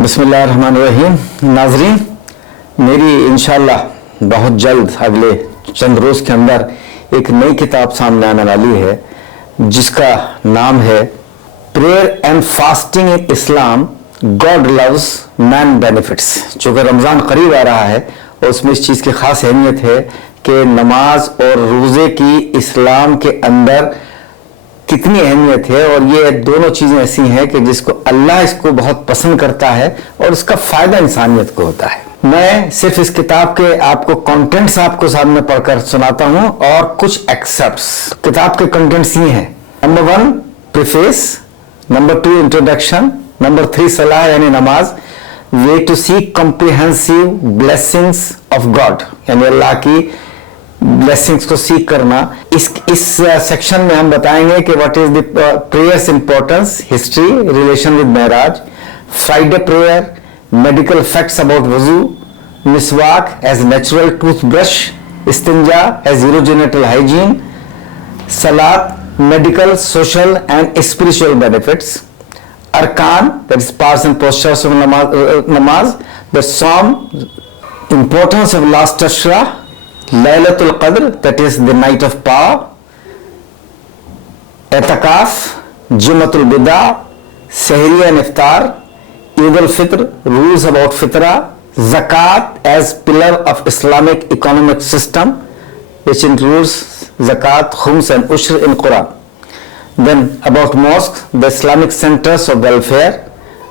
बिस्मिल्लाहिर्रहमानिर्रहीम। नाजरीन, मेरी इंशाल्लाह बहुत जल्द अगले चंद रोज़ के अंदर एक नई किताब सामने आने वाली है जिसका नाम है prayer and fasting in Islam, God loves man benefits. चूँकि रमज़ान करीब आ रहा है और उसमें इस चीज़ की ख़ास अहमियत है कि नमाज और रोज़े की इस्लाम के अंदर कितनी अहमियत है, और ये दोनों चीज़ें ऐसी हैं कि जिसको अल्लाह इसको बहुत पसंद करता है और इसका फ़ायदा इंसानियत को होता है। मैं सिर्फ इस किताब के आपको कंटेंट्स आपको सामने पढ़कर सुनाता हूँ और कुछ एक्सेप्ट्स। किताब के कंटेंट्स ये हैं: number 1 preface, number 2 introduction, number 3 सलाह यानी नमाज, way to seek comprehensive blessings of God यानी अल्लाह की ब्लेसिंग्स को सीख करना। इस सेक्शन में हम बताएंगे कि what is the prayers importance, history, relation with महराज, Friday prayer, medical facts about वजू, मिसवाक एज नेचुरल टूथब्रश, इस्तिंजा एज यूरोजेनिटल हाइजीन, सलात, medical, social and spiritual benefits, अरकान that is parts and postures of नमाज, द सॉम, importance of last अशरा, Laylatul Qadr, that is the night of power, Etikaf, Jumatul Bida, Sehri and Iftar, Eid al-Fitr, rules about Fitra, Zakat as pillar of Islamic economic system, which includes Zakat, Khums and Ushr in Quran. Then about mosques, the Islamic centers of welfare.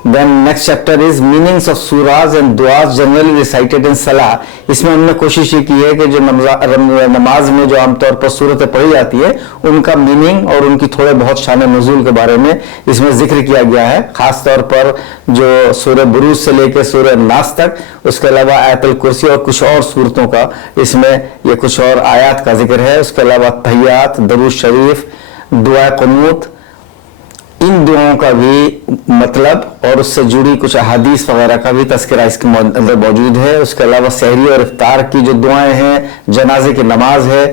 Then next chapter is meanings of surahs and duas generally recited in salah. इसमें हमने कोशिश ये की है कि जो नमाज में जो आमतौर पर सूरतें पढ़ी जाती है उनका मीनिंग और उनकी थोड़े बहुत शान नुज़ूल के बारे में इसमें जिक्र किया गया है, खास तौर पर जो सूरह बुरूज से लेकर सूरह नास तक, उसके अलावा आयतुल कुर्सी और कुछ और सूरतों का इसमें ये कुछ और आयात का जिक्र है। उसके अलावा तहियात, दरूद शरीफ, दुआ क़ुनूत, इन दुआओं का भी मतलब और उससे जुड़ी कुछ अहादीस वगैरह का भी तस्करा इसके अंदर मौजूद है। उसके अलावा सहरी और इफ्तार की जो दुआएं हैं, जनाजे की नमाज है,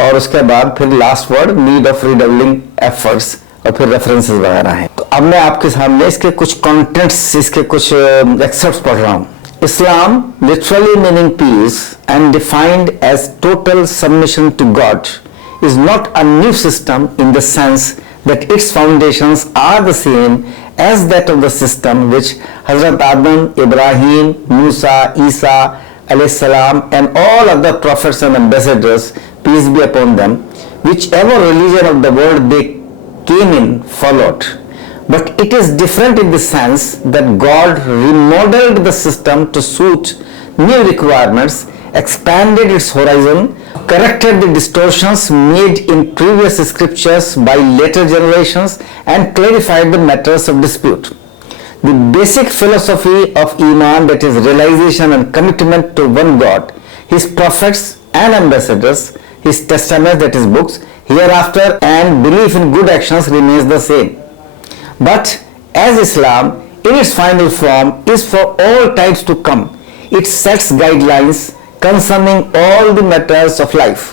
और उसके बाद फिर last word need of redoubling efforts, और फिर रेफरेंसेस वगैरह हैं। तो अब मैं आपके सामने इसके कुछ कंटेंट्स, इसके कुछ एक्सेप्ट्स पढ़ रहा हूँ। Islam literally meaning peace and defined as total submission to God is not a new system in the sense that its foundations are the same as that of the system which Hazrat Adam, Ibrahim, Musa, Isa alayhi salam and all other prophets and ambassadors, peace be upon them, whichever religion of the world they came in, followed. But it is different in the sense that God remodeled the system to suit new requirements, expanded its horizon, corrected the distortions made in previous scriptures by later generations, and clarified the matters of dispute. The basic philosophy of Iman, that is realization and commitment to one God, His prophets and ambassadors, His testament, that is books, hereafter, and belief in good actions remains the same. But as Islam, in its final form, is for all times to come, it sets guidelines concerning all the matters of life.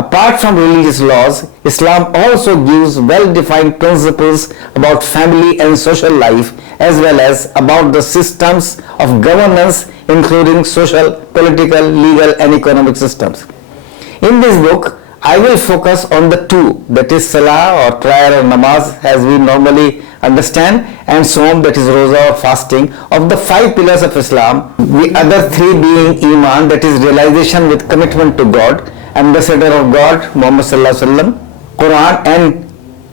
Apart from religious laws, Islam also gives well-defined principles about family and social life, as well as about the systems of governance, including social, political, legal and economic systems. In this book, I will focus on the two, that is salah or prayer or namaz as we normally understand, and som, that is roza or fasting, of the 5 pillars of Islam, the other 3 being Iman, that is realization with commitment to God, ambassador of God, Muhammad sallallahu alaihi wasallam, Quran, and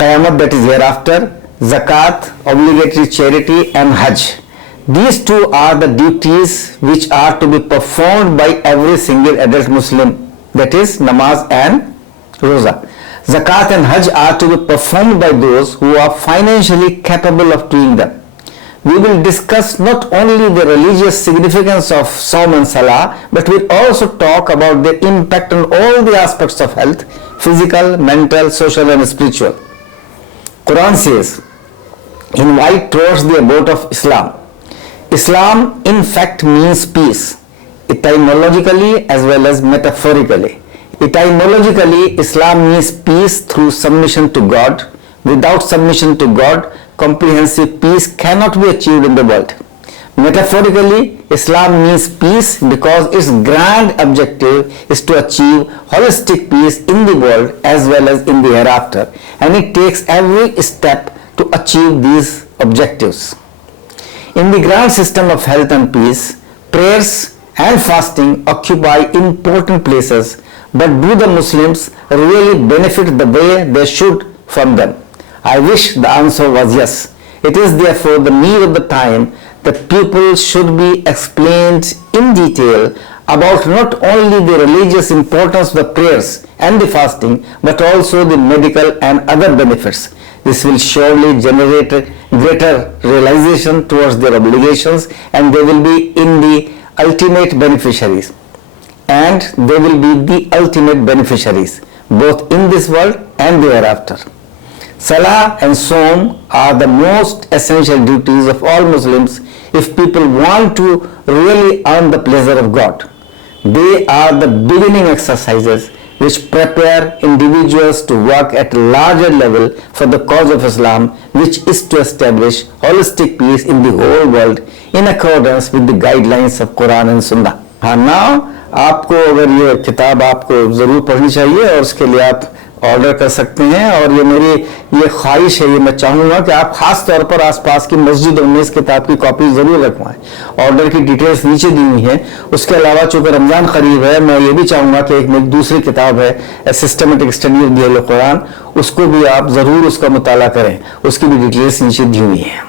Qiyamah, that is hereafter, Zakat, obligatory charity, and Hajj. These 2 are the duties which are to be performed by every single adult Muslim, that is namaz and roza. Zakat and Hajj are to be performed by those who are financially capable of doing them. We will discuss not only the religious significance of Saum and Salah, but we'll also talk about their impact on all the aspects of health, physical, mental, social and spiritual. Quran says, invite towards the abode of Islam. Islam in fact means peace, etymologically as well as metaphorically. Etymologically, Islam means peace through submission to God. Without submission to God, comprehensive peace cannot be achieved in the world. Metaphorically, Islam means peace because its grand objective is to achieve holistic peace in the world as well as in the hereafter, and it takes every step to achieve these objectives. In the grand system of health and peace, prayers and fasting occupy important places, but do the Muslims really benefit the way they should from them? I wish the answer was yes. It is therefore the need of the time that people should be explained in detail about not only the religious importance of the prayers and the fasting, but also the medical and other benefits. This will surely generate greater realization towards their obligations, and they will be in the ultimate beneficiaries. And they will be the ultimate beneficiaries, both in this world and the hereafter. Salah and Sawm are the most essential duties of all Muslims if people want to really earn the pleasure of God. They are the beginning exercises which prepare individuals to work at a larger level for the cause of Islam, which is to establish holistic peace in the whole world in accordance with the guidelines of Quran and Sunnah. Now, आपको अगर ये किताब आपको ज़रूर पढ़नी चाहिए और उसके लिए आप ऑर्डर कर सकते हैं, और ये मेरी ये ख्वाहिश है, ये मैं चाहूँगा कि आप खास तौर पर आसपास की मस्जिदों में इस किताब की कॉपी ज़रूर रखवाएं। ऑर्डर की डिटेल्स नीचे दी हुई हैं। उसके अलावा चूँकि रमज़ान करीब है, मैं ये भी चाहूँगा कि एक मेरी दूसरी किताब है a systematic study of the Quran, उसको भी आप ज़रूर उसका मुताला करें, उसकी भी डिटेल्स नीचे दी हुई हैं।